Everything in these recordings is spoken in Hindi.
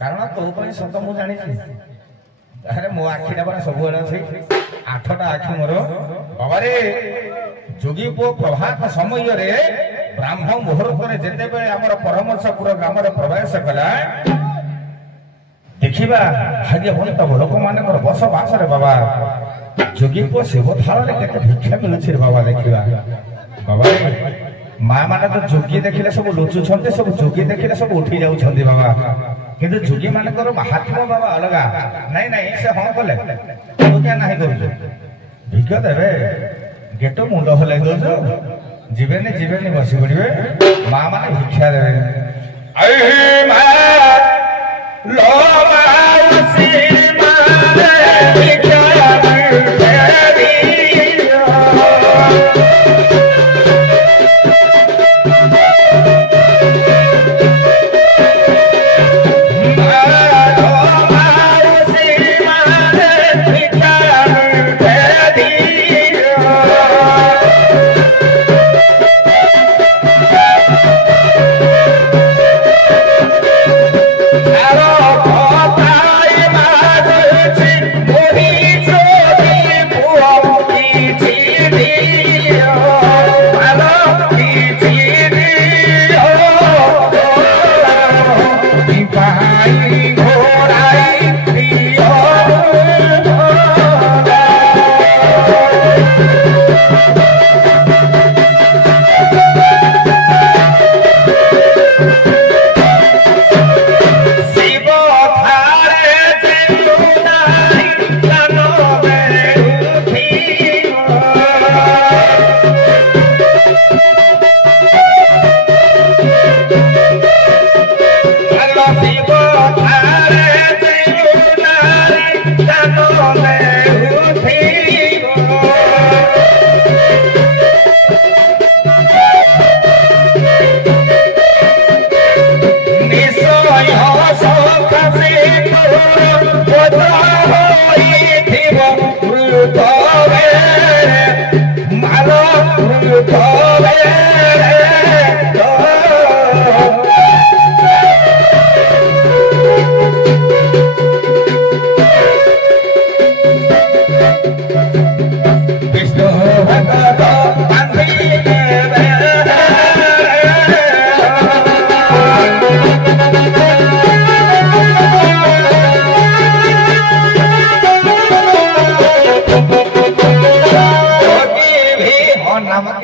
कारण तो सत मु जानी अरे मो आखिटा पर सब अच्छे 8टा आखि मोर बाबा रे जोगी पो प्रभात समय रे ब्राह्म मुहूर्त जिते बेले आमर परमर्शपुर ग्राम प्रवेश कला देखा भाग्य बहुत लोक मान बसवास रे बाबा जोगी पो शिव थाल भिक्षा मिलुछि बाबा देखा बाबा माँ माने तो जोगी देखिले सब लुचुछन्ते सब जोगी देखिले सब उठी जाउछन्ते बाबा किंतु जोगी मानकर महात्मा बाबा अलगा नहीं नहीं से हाँ कले तो क्या नहीं करू भिक्ष देवे गेट मुंड हलै दो जीवेनी बसी पड़े माँ माने भिक्षा देवे लो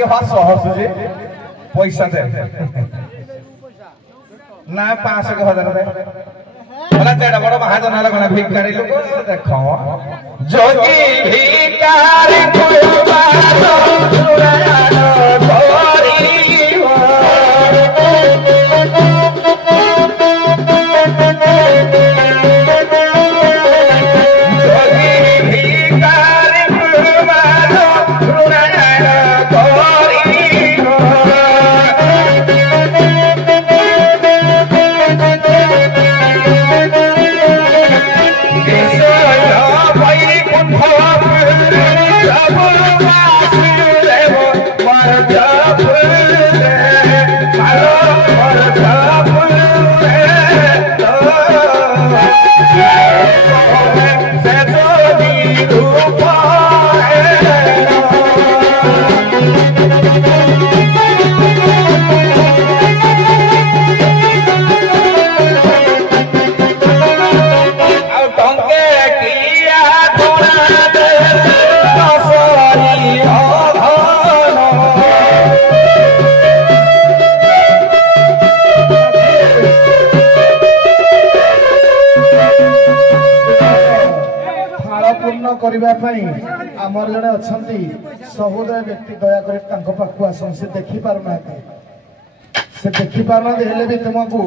के पास सहस जे पैसा दे ना 500 के 1000 दे बोला जेड़ा बड़ महाजन हला कोना भिखारी लोक देखो जोगी भिखारी कोई बारो सुरानो गोरी आमर जड़े अच्छा सहोदय व्यक्ति दयाकोरी पाखु आसन से देखी पारना से देखी पारना हेले भी तुमको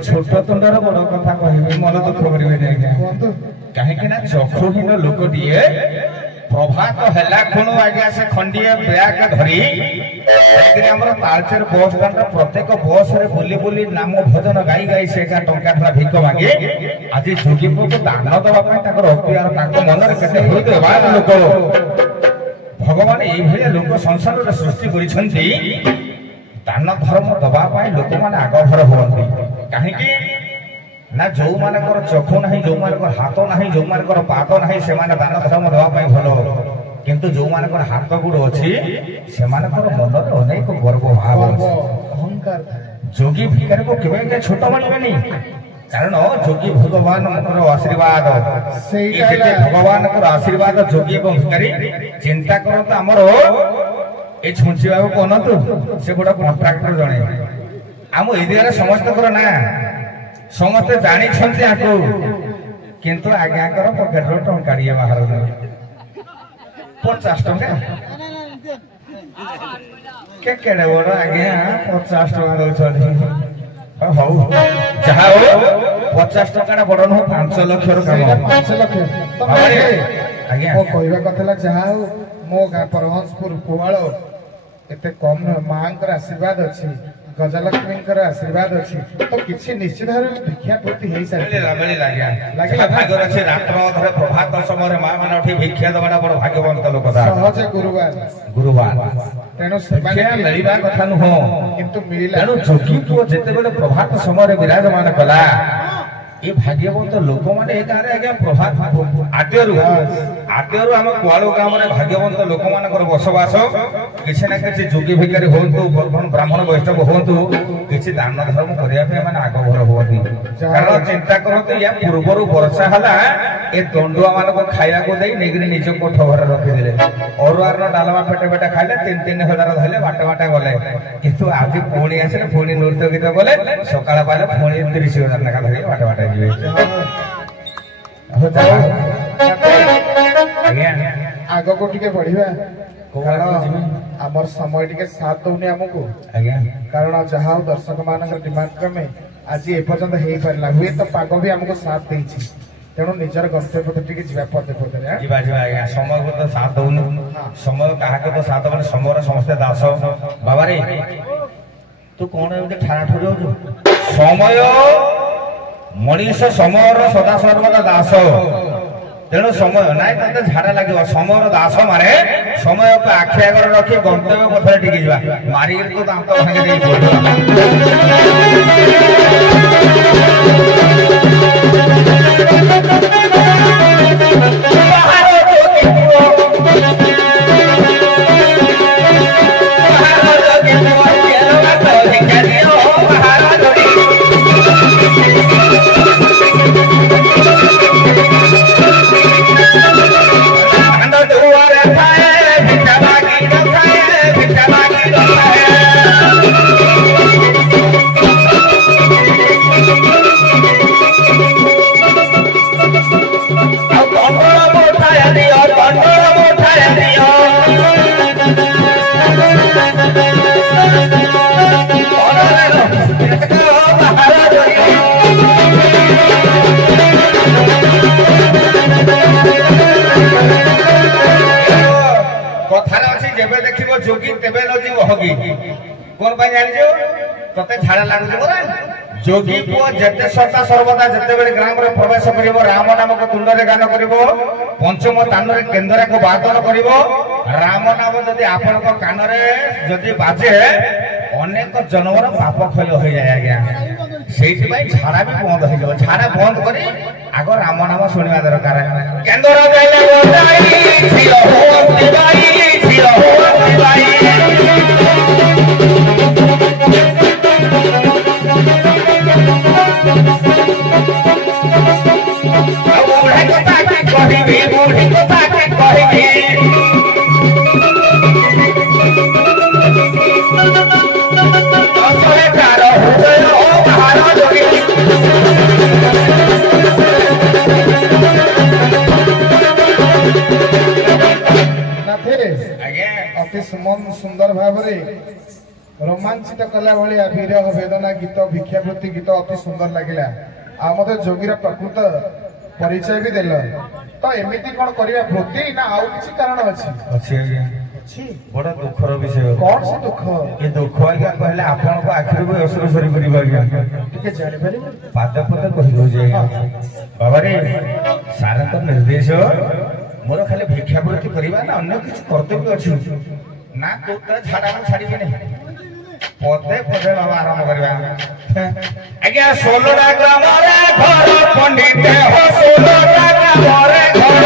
छोट तुंडर बड़ कथा कह मन दुख करेंगे कहीं चक्षुहीन लोकटे प्रभात है खुणु आज्ञा से खंडिए ब्याग धरी तालचेर बस स्टाण्ड प्रत्येक बस रे बुली बुली नाम भजन गाई गाई से टंका ठा भिक मागे आज जोगीपुर को दान दवा मन लोक भगवान ये लोक संसार सृष्टि कर दान धर्म दवा लोक मैंने आगभर हमें कहीं ना जो मानकर चक्षु ना जो मानकर हाथ ना जो मानकर पाद ना से दान धर्म दवाई भल किंतु जो मानकर हाथ गुड़ अच्छी से मन अनेक गर्व भाव अहंकार जोगी भिखारी को केवे छोट मानवे कारण जोगी भगवान आशीर्वाद भगवान आशीर्वाद जोगी और भिखारी चिंता करते आमर ये छुंची बाबू कहतु से गोटे कंट्राक्टर जड़े आम एरिया समस्त ना समस्ते जानी किंतु आज्ञा पकेट टाड़िए बाहर 50 टका के बड़ आज्ञा 50 टका दौर हौ जहा 50 टका बड़ नुह 5 लाख 5 लाख आज्ञा मो कहवा कथा जहा मो गाँ परहंसपुर कुआल एते कम माँ आशीर्वाद अच्छी गजलक्ष्मी आशीर्वाद अच्छी तो किसी निश्चित भाव भिक्षा प्रति प्रभात समय माँ मान भिक्षा दवा बड़ भाग्यवंत लोक सहज गुरुवार गुरुवार तेणु मिलवा कथा नुह किंतु मिला तेणु जोगी पुओ जिते प्रभात समय विराजमान कला ये भाग्यवंत लोक मैंने आज्ञा प्रभात आद्यरू आम कुआल गाँव में भाग्यवंत लोक मान बसवास किसी ना कि जोगी भिखारी हूँ ब्राह्मण वैष्णव हूँ किसी दान धर्म करने आगभर हमें कारण चिंता करते या पूर्वर वर्षा है ये दंडुआ मान खाया को निज कोठ घर रखीदे अरुआर डालमा पेटे पेटे खाइले 3,000 धरले बाटे बाटे गले किंतु आज पुणी आसे पुणी नृत्य गीत गले सकाळ पाले पुणी 30,000 टका धरी बाटे बाटे आग को टिके बढ़िया आमर समय टिके साथ दौनी आमको कारण जहाँ दर्शक मान डिमांड क्रमे आज एपर्यंत हो पारा हुए तो पाग भी आमको साथ देती तेणु निजर गंतव्य टे जा पदे पदे आज्ञा समय को तो साथ दौनु समय क्या तो साथ मैंने समय समस्ते दास बाबा रे तू कौन ठाणा ठुर समय मनीष समय सदा सर्वदा दास तेणु समय ना ते झाड़ा लगे समय दास माने समय को आखि आगे रखी गंतव्य पथर टिकी जा मारिक तो दांत भांगे जोगी तेबे न जीव होगी कौन पाई जानिजो तते झाड़ा लागु बोला जोगी पुओ जेते सदा सर्वदा जेते बेले ग्राम रे प्रवेश करिवो राम नाम को तुंड रे गान करिवो पंचम तान रे केंद्र को वादन करिवो राम नाम जदि आपन को कान रे जदि बाजे अनेक जन्मर पाप क्षय हो जाय आज्ञा सेठी भाई झाड़ा भी बंद हो जाय झाड़ा बंद करी आगो राम नाम सुनिवा दरकार केंद्र देले बोलाई छियो होती बाई छियो होती बाई बुढ़े को ताके कहबी बुढ़ी को ताके कहबी असले कार हृदय ओ बाहर जोगी अति सुंदर भाव रोमांचित कला भाया विरह वेदना गीत भिक्षावृत्ति गीत अति सुंदर लगे आ मत जोगीर प्रकृत परिचय भी देल तो एमती कौन करवा वृत्ति ना आउ किसी कारण अच्छी बड़ दुखर विषय कौन से दुख ये दुख आज्ञा कहले आपन को आखिर को असर सरी करिबा आज्ञा टिके जानि पारि पाद पद कहि दो जे बाबा रे सारा तो निर्देश मोर खाली भिक्षावृत्ति करिबा ना अन्य किछ कर्तव्य अछि ना तो झाड़ा में छाड़िबे नहीं पदे पदे बाबा आरंभ करबा आज्ञा 16 ग्राम रे घर पंडित हो 16 ग्राम रे घर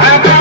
I'm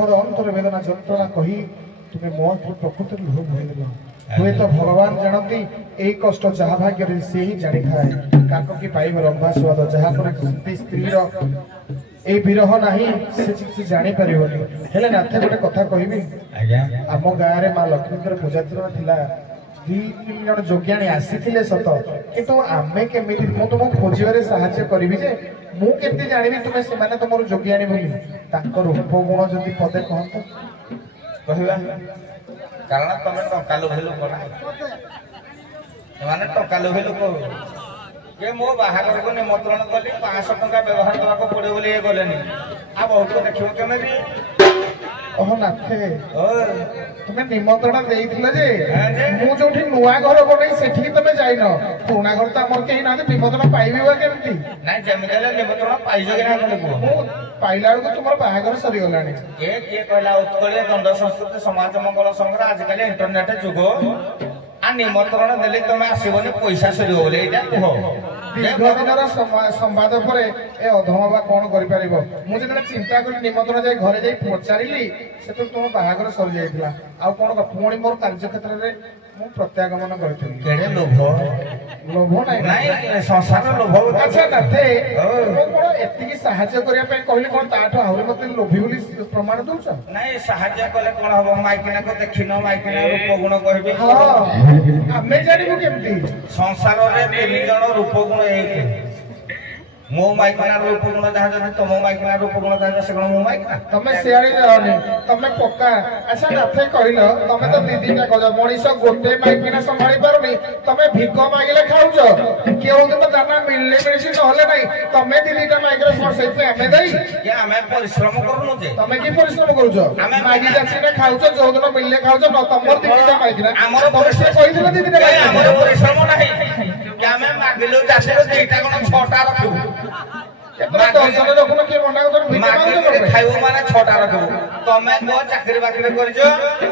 ଦୁଃଖର ଅନ୍ତର ବେଦନା ଯନ୍ତ୍ରଣା କହି ତୁମେ ମୋ ଆଖିରୁ ପ୍ରକୃତରେ ଲୁହ ବୋହିଦେଲ। ହୁଏତ ଭଗବାନ ଜାଣନ୍ତି ଏଇ କଷ୍ଟ ଯାହା ଭାଗ୍ୟରେ ସେ ହିଁ ଜାଣିଥାଏ। କାକକି ପାଇବ ରମ୍ଭା ସ୍ୱାଦ ଯାହା ପରେ ସ୍ତ୍ରୀର ଏଇ ବିରହ ନାହିଁ ସେ କିଛି ଜାଣିପାରିବନି। ହେଲେ ନାଥେ ଗୋଟେ କଥା କହିବି, ଆମ ଗାଁରେ ମା ଲକ୍ଷ୍ମୀଙ୍କର ପୂଜାର୍ଚ୍ଚନା ଥିଲା। 2-3 ଜଣ ଯୋଗ୍ୟାଣୀ ଆସିଥିଲେ ସତ, କିନ୍ତୁ ଆମେ କେମିତି, ମୁଁ ତୁମକୁ ଖୋଜିବାରେ ସାହାଯ୍ୟ କରିବି ଯେ ମୁଁ କେମିତି ଜାଣିବି ତୁମେ ସେମାନେ ତମର ଯୋଗ୍ୟାଣୀ ବୋଲି? ତାଙ୍କ ରୂପ ଗୁଣ ଯଦି ପଦେ କହନ୍ତ। କହିବା କାରଣ ତମେ ଟଙ୍କା ଲୋଭୀ ଲୋକ ନା, ସେମାନେ ଟଙ୍କା ଲୋଭୀ ଲୋକ। ଯେ ମୋ ବାହାଘରକୁ ନିମନ୍ତ୍ରଣ କଲି 500 ଟଙ୍କା ବ୍ୟବହାର ଦେବାକୁ ପଡିବ ବୋଲି ଇଏ ଗଲେନି। ଆଉ ବହୁତ ଦେଖିବ କେମିତି? ଓହୋ ନାଥେ, ତୁମେ ନିମନ୍ତ୍ରଣ ଦେଇଥିଲ ଯେ ମୁଁ ଯୋଉଠି ନୂଆ ଘର ବନେଇ ସେଠିକି ତମେ ଯାଇନ। ପୁରୁଣା ଘର ତ ଆମର କେହି ନାହାନ୍ତି, ନିମନ୍ତ୍ରଣ ପାଇବି ବା କେମିତି? ନାଇଁ ଯେମିତି ହେଲେ ନିମନ୍ତ୍ରଣ ପାଇଛ କି ନା କୁହ। ମୁଁ ପାଇଲା ବେଳକୁ ତୁମର ବାହାଘର ସରିଗଲାଣି। କିଏ କହିଲା ଉତ୍କଳୀୟ ଦଣ୍ଡ ସଂସ୍କୃତି ସମାଜ ମଙ୍ଗଳ ସଂଘର ଆଜିକାଲି ଇଣ୍ଟରନେଟ ଯୁଗ। ନିମନ୍ତ୍ରଣ ଦେଲେ ତମେ ଆସିବନି, ପଇସା ସରିବ ବୋଲି ଏଇଟା କୁହ। ଦୀର୍ଘ ଦିନର ସମ୍ବାଦ ପରେ ଏ ଅଧମ ବା କଣ କରିପାରିବ? ମୁଁ ଯେତେବେଳେ ଚିନ୍ତା କରି ନିମନ୍ତ୍ରଣ ଯାଇ ଘରେ ଯାଇ ପଚାରିଲି ସେତେବେଳେ ତୁମ ବାହାଘର ସରିଯାଇଥିଲା। ଆଉ କଣ ପୁଣି ମୋର କାର୍ଯ୍ୟକ୍ଷେତ୍ରରେ ମୁଁ ପ୍ରତ୍ୟାଗମନ କରିଥିଲି। କେଡେ ଲୋଭ ଲୋଭ ନାହିଁ ସଂସାର ଲୋଭ। ଆଚ୍ଛା ନାଥେ, ମୁଁ କଣ ଏତିକି ସାହାଯ୍ୟ କରିବା ପାଇଁ କହିଲି କଣ ତାଠୁ ଆହୁରି ମତେ ଲୋଭୀ ବୋଲି ପ୍ରମାଣ ଦଉଛ? ନାଇଁ ସାହାଯ୍ୟ କଲେ କଣ ହବ? ମାଇକିନାକୁ ଦେଖିନ, ମାଇକିନା ରୂପ ଗୁଣ କହିବି। ଆମେ ଜାଣିବୁ କେମିତି? ସଂସାରରେ 3 ଜଣ ରୂପ ଗୁଣ ଏକ। ମୋ ମାଇକିନା ରୂପ ଗୁଣ ଯାହା ଯଦି ତମ ମାଇକିନା ରୂପ ଗୁଣ ଯାହା ସେ କଣ ମୋ ମାଇକିନା? ତମେ ସିଆଡେ ଯାଅନି, ତମେ ପକ୍କା। ଆଚ୍ଛା ନାଥେ କହିଲ, ତମେ ତ ଦିଦିଟା କହୁଛ ମଣିଷ ଗୋଟେ ମାଇକିନା ସମ୍ଭାଳି ପାରୁନି, ତମେ ଭିକ ମାଗିଲେ ଖାଉଛ। କେଉଁଦିନ ଦାନା ମିଳିଲେ ମିଳିଛି, ନହେଲେ ନାଇଁ। ତମେ ଦିଦିଟା ମାଇକିନା ସେଇଥିପାଇଁ ଆମେ ଦେଇ ଆମେ ପରିଶ୍ରମ କରୁନୁ ଯେ। ତମେ କି ପରିଶ୍ରମ କରୁଛ? ଆମେ ମାଗି ଯାଚିને ଖାଉଛ, ଯୋଉଦିନ ମିଳିଲେ ଖାଉଛ। ତମର ଦିଦିଟା ମାଇକିନା ଆମର କହିଥିଲ ଦିଦିଟା ଆମର ପରିଶ୍ରମ ନାହିଁ। ଆମେ ମାଗିଲୁ ଚାଷରୁ 2ଟା କଣ 6ଟା ରଖିବୁ। ଖାଇବୁ ମାନେ 6ଟା ରଖିବୁ। ତମେ ମୋ ଚାକିରି ବାକିରି କରିଛ,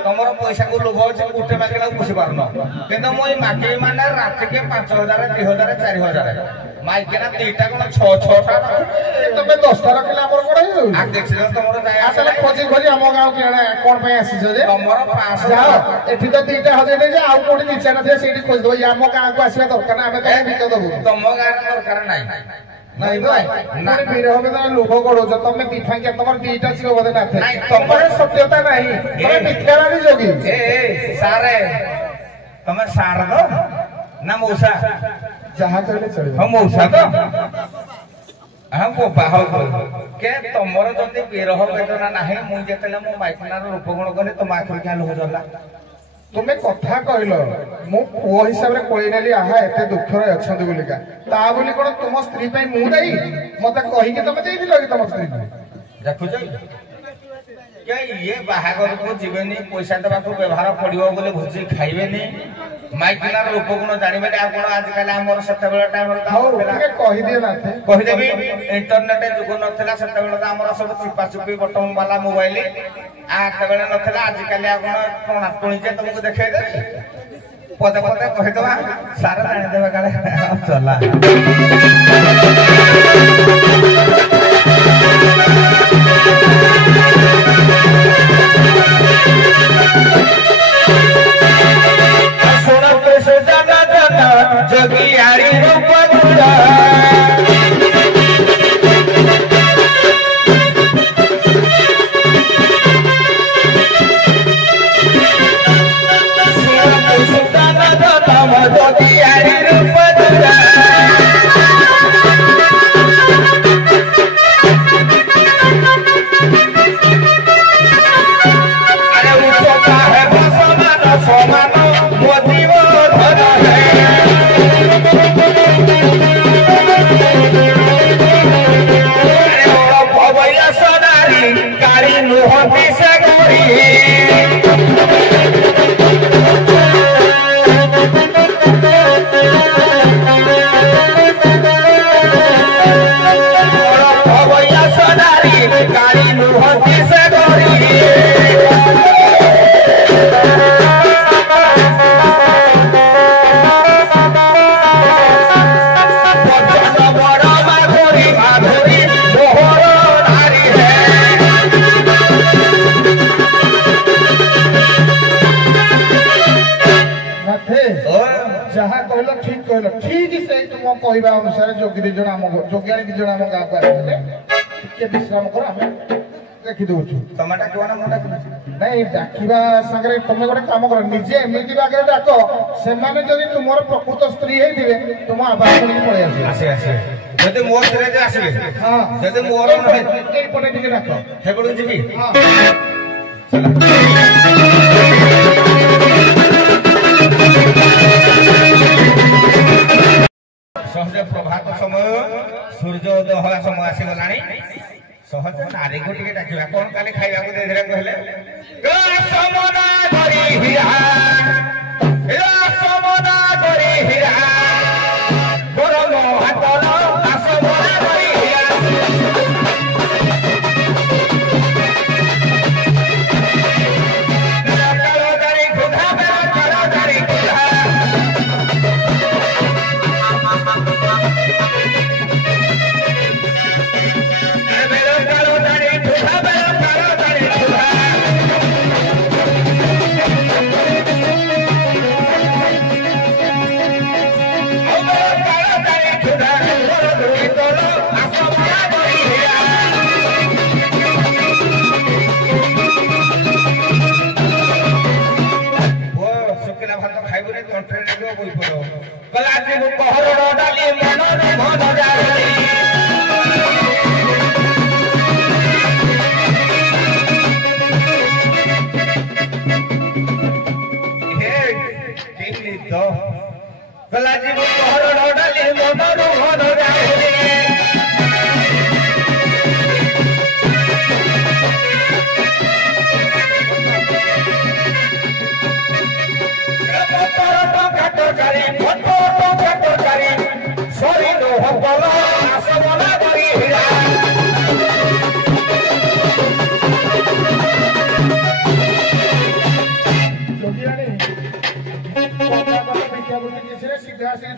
ତମର ପଇସାକୁ ଲୋଭ ଅଛି, ଗୋଟେ ମାଗିଲାକୁ ବୁଝି ପାରୁନ। କିନ୍ତୁ ମୁଁ ଏଇ ମାଗିବି ମାନେ ରାତିକେ 5,000, 2,000, 4,000। ମାଇକିନା 2ଟା କଣ 6ଟା ତମେ 10ଟା ରଖିଲେ ଆମର କଣ ହେଇଯାଉଛି? ଦେଖିଲ ତମର ଖୋଜି ଖୋଜି ଆମ ଗାଁ କଣ ପାଇଁ ଆସିଛ ଯେ? ତମର 500 ଏଠି ତ 2ଟା ହଜେଇ ଦେଇଛ, ଆଉ କୋଉଠି 2-4ଟା ଥିବ ସେଇଠି ଖୋଜିଦବ। ଆମ ଗାଁକୁ ଆସିବା ଦରକାର ନା, ଆମେ ତମକୁ ଭିକ ଦବୁ। ତମ ଗାଁରେ ଦରକାର ନାହିଁ। ନାଇଁ ତ ବିରହ ବେଦନା ଲୋଭ କରୁଛ ତମେ। ଦିଫାଙ୍କିଆ ତମର 2ଟା ଝିଅ ବୋଧେ ନାଥେ। ତମର ସତ୍ୟତା ନାହିଁ, ତମେ ମିଥ୍ୟାବାଦୀ ଯୋଗୀ। ସାରେ ତମେ ସାର ତ ନା ମଉସା? ଯାହା କହିଲେ ଚଳିବ। ହଁ ମଉସା ତ କେ ତମର ଯଦି ବିରହ ବେଦନା ନାହିଁ, ମୁଁ ଯେତେବେଳେ ମୋ ମାଇକିନାର ରୂପ ଗୁଣ କଲି ତମ ଆଖିରୁ କିଆ ଲୁହ ଝରିଲା? ତୁମେ କଥା କହିଲ, ମୁଁ ପୁଅ ହିସାବରେ କୋଳି ନେଲି, ଆହା ଏତେ ଦୁଃଖରେ ଅଛନ୍ତି ବୋଲିକା। ତା ବୋଲି କଣ ତୁମ ସ୍ତ୍ରୀ ପାଇଁ ମୁଁ ଦାୟୀ? ମତେ କହିକି ତମେ ଦେଇଥିଲ କି ତମ ସ୍ତ୍ରୀକୁ? ଦେଖୁଛ ଇଏ ବାହାଘରକୁ ଯିବେନି, ପଇସା ଦେବାକୁ ବ୍ୟବହାର ପଡିବ ବୋଲି ଭୋଜି ଖାଇବେନି, ମାଇକିନାର ରୂପ ଗୁଣ ଜାଣିବେନି। ଆଉ କଣ ଆଜିକାଲି ଆମର ସେତେବେଳେ ଟାଇମରେ କହିଦିଏ ନା, କହିଦେବି। ଇଣ୍ଟରନେଟ ଯୁଗ ନଥିଲା ସେତେବେଳେ, ତ ଆମର ସବୁ ଚିପା ଚୁପି ବଟମ ବାଲା ମୋବାଇଲ ସେତେବେଳେ ନଥିଲା। ଆଜିକାଲି ଆଉ କଣ ଟୁଣିଛେ ତମକୁ ଦେଖେଇଦେବି, ପଦେ ପଦେ କହିଦବା, ସାର ଜାଣିଦେବେ କାଳେ ଚଲା। जोगियारी रूप दुरा सुल्तान जोगियारी रूप दुरा नाथे जहाँ कहल ठीक कहल ठीक से तुम कहवा अनुसार जोगी दी जण जोगियाणी दी जण गाँव को आते टिके विश्राम कर आम देखी दौचु तमाटा कोना मोटा नहीं डाकिबा संगे तुम गोटे काम कर निजे एमती बागे डाक से तुमर प्रकृत स्त्री है तुम आवाज करके पड़े आसे आसे जदि मोर तेरे जे आसीबे हां जदि मोर न है ए पटे टिके डाक हेबडू जीबी हां सहज प्रभात समय सूर्य उदय हवा समय आसी गलानी सहज नारी को टिके डाकिबा कोन काले खाइबा को देधरे कहले समना धरी हिरा समना धरी हिरा गरम हातल समना धरी हिरा कालो दारी खुदा बेरा कालो दारी खुदा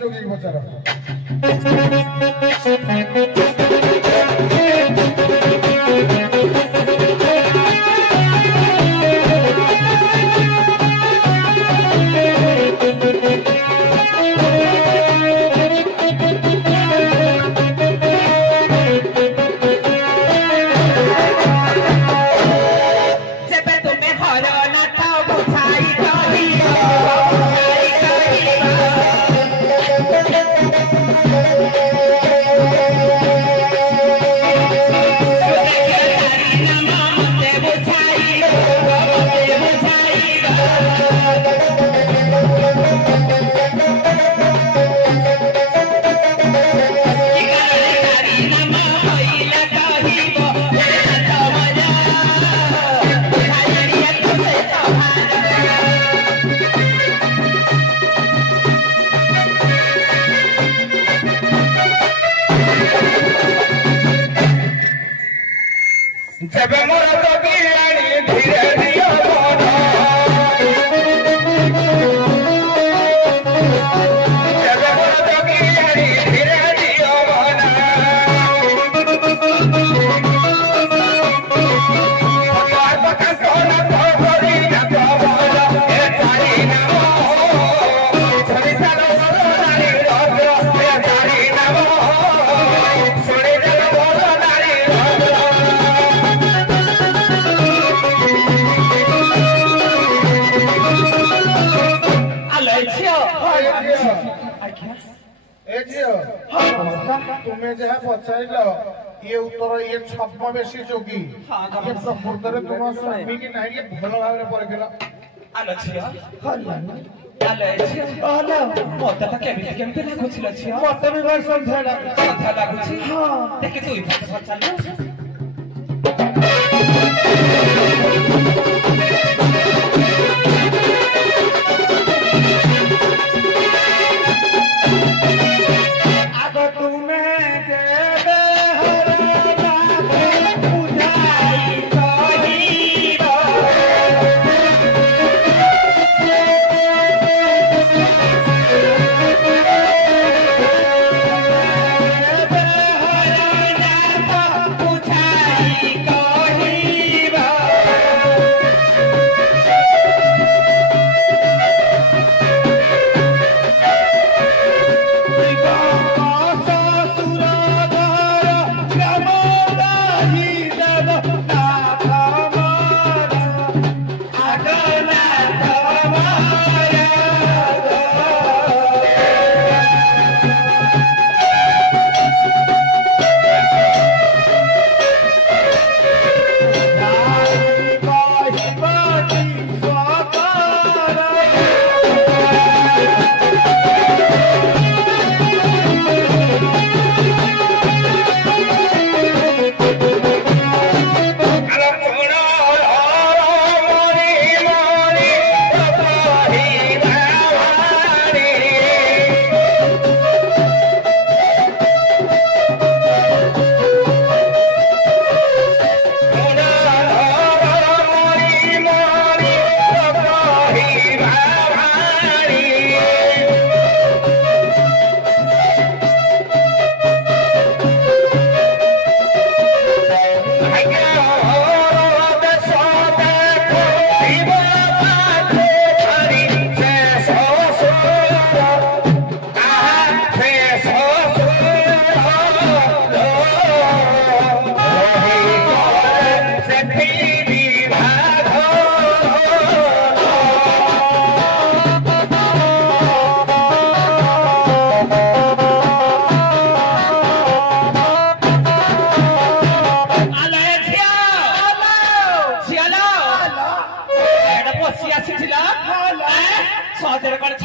जोगी बचारा जब मोर जोगियाणी धीरे दियो मन जब मोर जोगियाणी धीरे दियो मन भगवान बता सोना तो करी ना तो बोल ए तारी नाम छड़ी चलो नारी रोज ए तारी नाम छड़ी चलो नारी रोज तुम्हें जहाँ पचार ये उत्तर ये छद्मवेशी जोगी ये प्रकृत में तुम स्वामी की नहीं ये भल भाव में पड़ेगा मत केमती लगुच मत भी भाई संध्या लगुच देखे तू पचार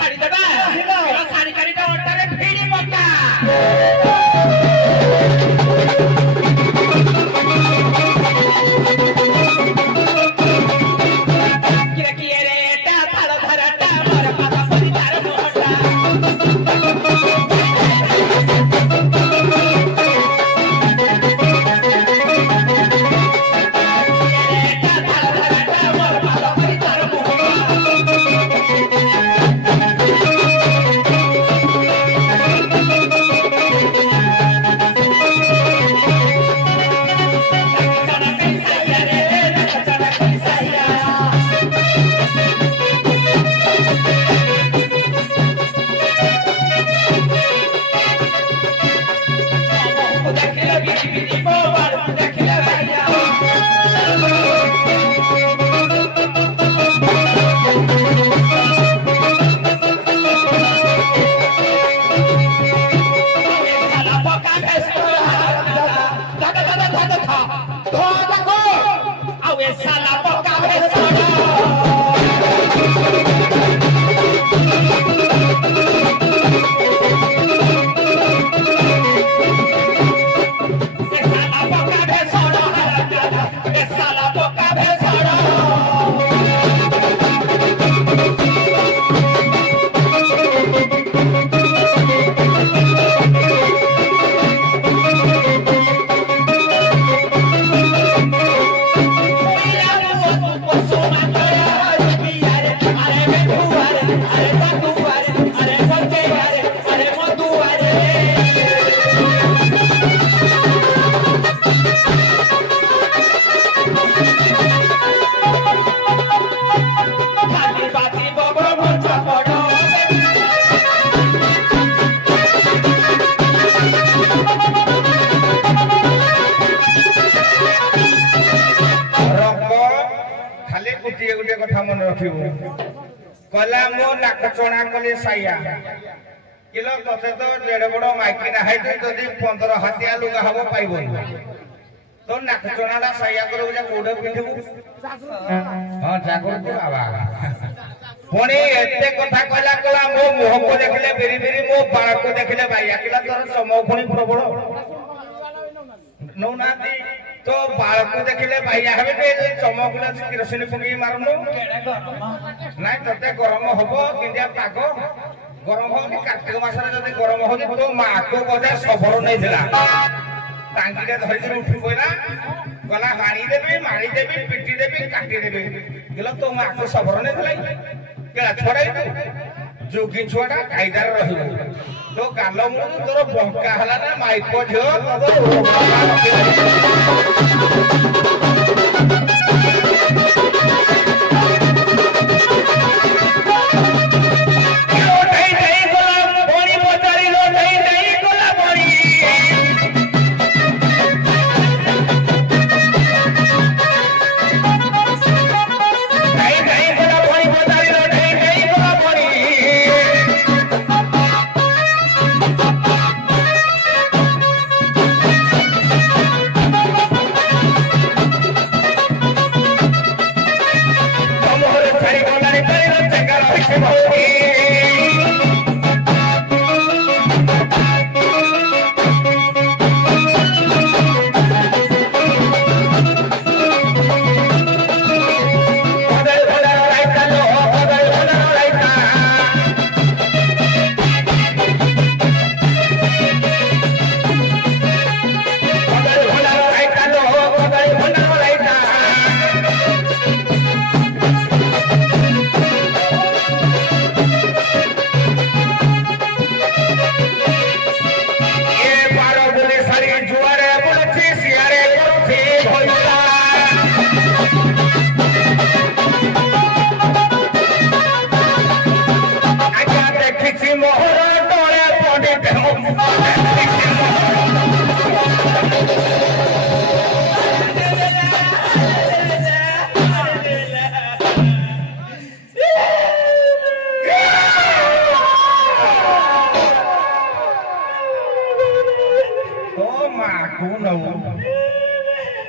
ଛାଡ଼ି ଦେବା ଶାଢ଼ୀ କାଢ଼ିଟା ଅଣ୍ଟାରେ ଭିଡ଼ି ପକା कला मो नाक चणा कले साइया किलो तते तो जेड़े बड़ माइकिना है जदि 15 हाथिया लुगा हबो पाइबो तो नाक चणाला साइया करो जे कोडे पिठबू हां जागर को बाबा पुणी एते कथा कहला कला मो मुह को देखले बेरी बेरी मो बाळ को देखले भाइया किला तोर चमक पुणी प्रबल नौ नाती तो बाळ को देखले भाइया हबे ते चमक न किरोसिन पकी मारनु नाइ तते गरम हबो किंदिया पाग गरम हो कि कार्तिक मास रे जदी गरम हो तो मा को बजा सफर नै दिला टांगी रे धरि के उठी कोइला गला हाणी देबे मारी देबे पिटी देबे काटी देबे गेला तो मा को सफर नै दिला केला छोड़ाई जोगी छोड़ा कायदार रहिबो तो गालो मु तोर बंका हला ना माइको झो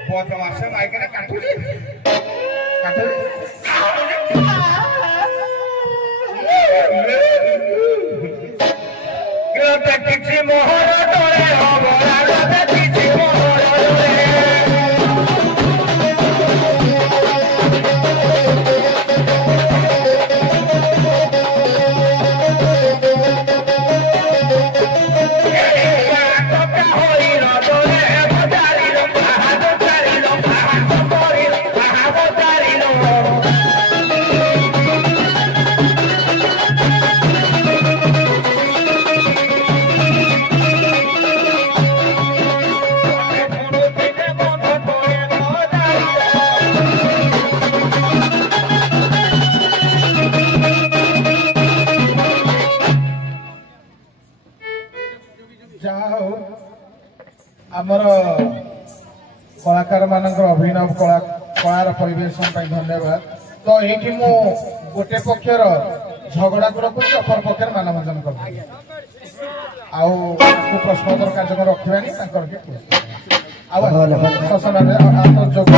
बदमाश माइकने काटुजी काटुजी মোহর ডোলে অবরাগ দেখিছি মোহর ডোলে ଯାହା ହଉ ଆମର କଳାକାର ମାନଙ୍କର ଅଭିନବ କଳାର ପରିବେଷଣ ପାଇଁ ଧନ୍ୟବାଦ। ତ ଏଇଠି ମୁଁ ଗୋଟେ ପକ୍ଷର ଝଗଡାକୁ ରଖୁଛି, ଅପର ପକ୍ଷରେ ମାନଭଞ୍ଜନ କରୁଛି। ଆଉ ପ୍ରଶ୍ନୋତ୍ତର କାର୍ଯ୍ୟକ୍ରମ ରଖିବାନି ତାଙ୍କର ଆଉ ଯୋଗ